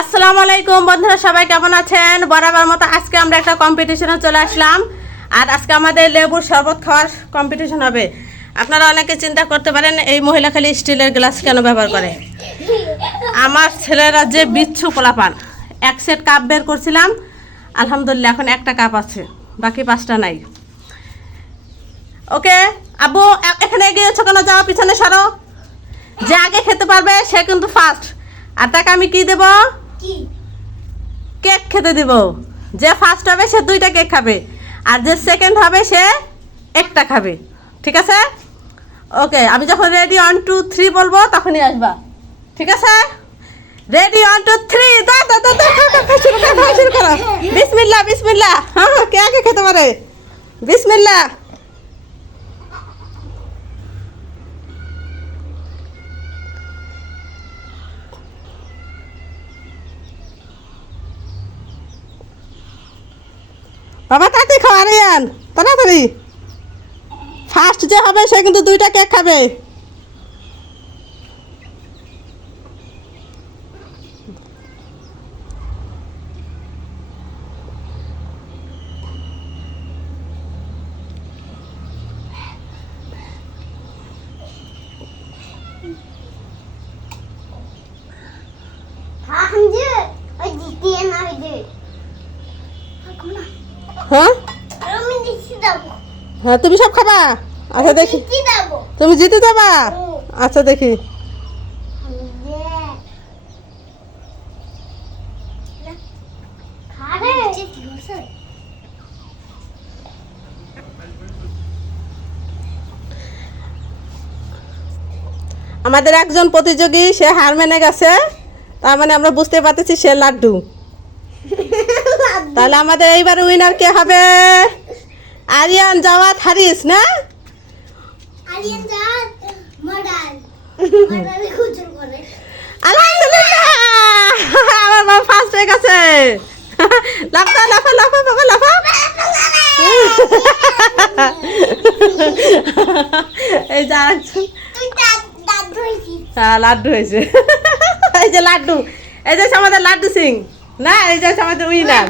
আসসালামু আলাইকুম বন্ধুরা, সবাই কেমন আছেন? বরাবর মতো আজকে আমরা একটা কম্পিটিশনে চলে আসলাম। আর আজকে আমাদের লেবুর শরবত খাওয়ার কম্পিটিশন হবে। আপনারা অনেকে চিন্তা করতে পারেন এই মহিলা খালি স্টিলের গ্লাস কেন ব্যবহার করে। আমার ছেলেরা যে বিচ্ছু পোলাপান, এক সেট কাপ বের করছিলাম, আলহামদুলিল্লাহ এখন একটা কাপ আছে, বাকি 5টা নাই। ওকে আব্বু, এখানে এগিয়েছো কেন? যাও পিছনে সরো। যে আগে খেতে পারবে সে কিন্তু ফার্স্ট। আর তাকে আমি কি দেব? কেক খেতে দিব। যে ফার্স্ট হবে সে 2টা কেক খাবে, আর যে সেকেন্ড হবে সে একটা খাবে। ঠিক আছে? ওকে, আমি যখন রেডি 1 2 3 বলবো তখনই আসবা। ঠিক আছে? রেডি 1 2 3 দাও দাও দাও শুরু করো। বিসমিল্লাহ বিসমিল্লাহ। হ্যাঁ, কে আগে খেতে পারে? বিসমিল্লাহ। বাবা তাড়াতাড়ি খাওয়া রিয়ান, তাড়াতাড়ি। ফার্স্ট যে হবে সে কিন্তু 2টা কেক খাবে। হ্যাঁ হ্যাঁ, তুমি সব খাবা? আচ্ছা দেখি, তুমি জিতে যাবা। আচ্ছা দেখি। আমাদের একজন প্রতিযোগী সে হার মেনে গেছে, তার মানে আমরা বুঝতে পারতেছি সে লাড্ডু। তাহলে আমাদের এইবার উইনার কে হবে? আরিয়ান জাওয়াত হারিস না? আলহামদুলিল্লাহ, আমার বাবা ফার্স্ট হয়ে গেছে। লাফা লাফা লাফা বাবা লাফা। এই যা লাড্ডু হয়েছে। এই যে লাড্ডু, এই যে আমাদের লাড্ডু সিং না, এই যে আমাদের উইনার।